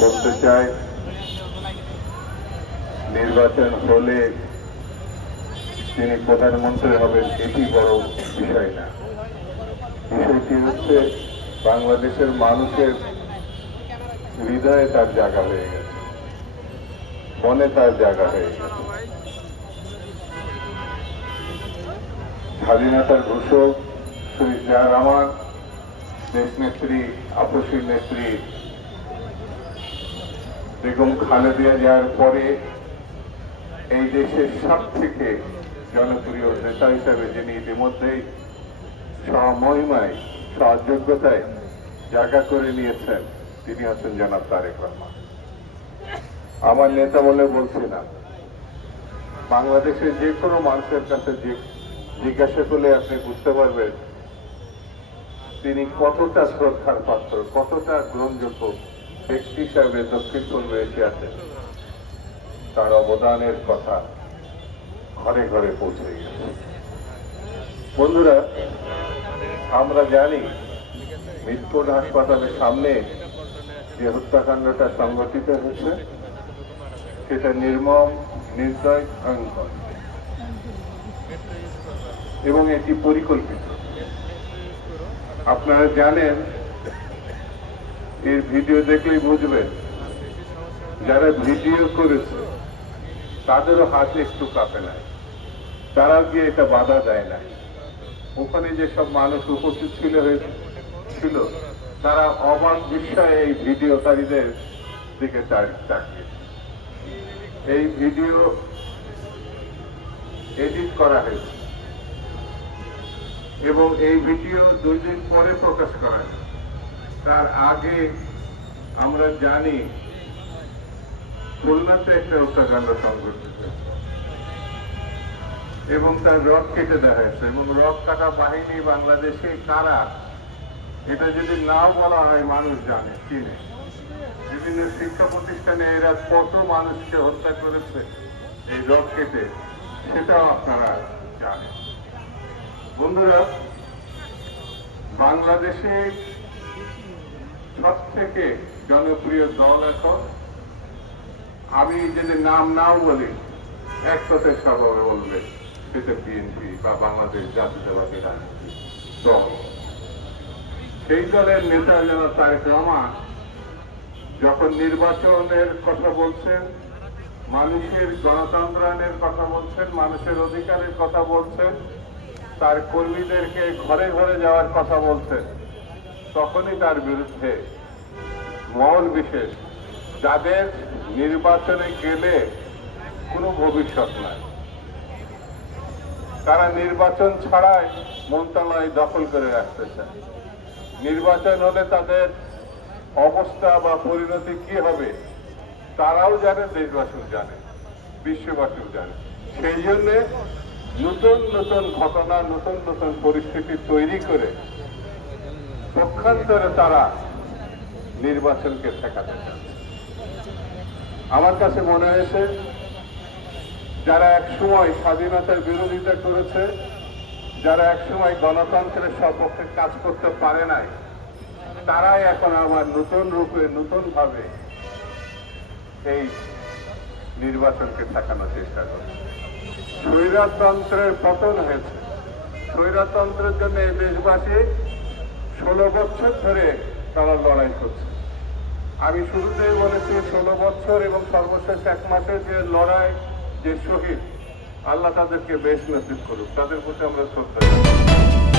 করতে চায়, নির্বাচন হলে তিনি প্রধানমন্ত্রী হবেন এটি বড় বিষয় না। বিষয়টি হচ্ছে বাংলাদেশের মানুষের হৃদয়ে তার জায়গা হয়ে গেছে, মনে তার জায়গা হয়ে গেছে। স্বাধীনতার ঘোষক শহীদ জিয়া রহমান, দেশ নেত্রী আপসী নেত্রী বেগম খালেদা জিয়ার পরে এই দেশের সব থেকে জনপ্রিয় নেতা হিসেবে যিনি ইতিমধ্যেই স্বমহিমায় সহযোগ্যতায় জায়গা করে নিয়েছেন, তিনি হচ্ছেন জনাব তারেক রহমান। আমার নেতা বলে বলছি না, বাংলাদেশের যে কোনো মানুষের কাছে জিজ্ঞাসা করলে আপনি বুঝতে পারবেন তিনি কতটা শ্রদ্ধার পাত্র, কতটা গ্রহণযোগ্য ব্যক্তি হিসাবে দক্ষিণ পূর্ব এশিয়াতে তার অবদানের কথা ঘরে ঘরে পৌঁছে গেছে। বন্ধুরা, আমরা জানি মিটফোর্ড হাসপাতালের সামনে যে হত্যাকাণ্ডটা সংঘটিত হয়েছে সেটা নির্মম, নির্দয়, ভয়ঙ্কর এবং এটি পরিকল্পিত। আপনারা জানেন, এর ভিডিও দেখলেই বুঝবেন যারা ভিডিও করেছে তাদেরও হাতে একটু কাঁপে নাই, তারা গিয়ে এটা বাধা দেয় না। ওখানে যেসব মানুষ উপস্থিত ছিল তারা অবাক বিস্ময়ে এই ভিডিওকারীদের দিকে তাকিয়ে। এই ভিডিও এডিট করা হয়েছে এবং এই ভিডিও 2 দিন পরে প্রকাশ করা হয়। তার আগে আমরা জানি খুলনাতে একটা হত্যাকাণ্ড সংঘটিত এবং তার রক কেটে দেওয়া হয়েছে এবং রক কাটা বাহিনী বাংলাদেশে কারা, এটা যদি নাও বলা হয় মানুষ জানে, চিনে। বিভিন্ন শিক্ষা প্রতিষ্ঠানে এরা কত মানুষকে হত্যা করেছে এই রক কেটে, সেটাও আপনারা জানেন। বন্ধুরা, বাংলাদেশে সব থেকে জনপ্রিয় দল এখন, আমি যদি নাম নাও বলি এক কথায় সবাই বলবে সেটা বিএনপি বা বাংলাদেশ জাতীয়তাবাদী রাজনীতি দল। সেই দলের নেতা জনাব তারেক রহমান যখন নির্বাচনের কথা বলছেন, মানুষের গণতন্ত্রায়নের কথা বলছেন, মানুষের অধিকারের কথা বলছেন, তার কর্মীদেরকে ঘরে ঘরে যাওয়ার কথা বলছেন, তখনই তার বিরুদ্ধে মহল বিশেষ, যাদের নির্বাচনে গেলে কোনো ভবিষ্যৎ নাই, তারা নির্বাচন ছাড়াই মন্ত্রণালয় দখল করে রাখতে চায়। নির্বাচন হলে তাদের অবস্থা বা পরিণতি কি হবে তারাও জানে, দেশবাসীও জানে, বিশ্ববাসীও জানে। সেই জন্যে নতুন নতুন ঘটনা, নতুন নতুন পরিস্থিতি তৈরি করে পক্ষান্তরে তারা নির্বাচনকে ঠেকাতে চায়। আমার কাছে মনে হয়েছে যারা একসময় স্বাধীনতার বিরোধিতা করেছে, যারা একসময় গণতন্ত্রের সপক্ষে কাজ করতে পারে নাই, তারাই এখন আবার নতুন রূপে, নতুন ভাবে এই নির্বাচনকে ঠেকানোর চেষ্টা করে। স্বৈরতন্ত্রের পতন হয়েছে, স্বৈরতন্ত্রের জন্য এই দেশবাসী 16 বছর ধরে তারা লড়াই করছে। আমি শুরুতেই বলেছি 16 বছর এবং সর্বশেষ 1 মাসের যে লড়াই, যে শহীদ, আল্লাহ তাদেরকে বেশ নসিব করুক, তাদের প্রতি আমরা শ্রদ্ধা জানাই।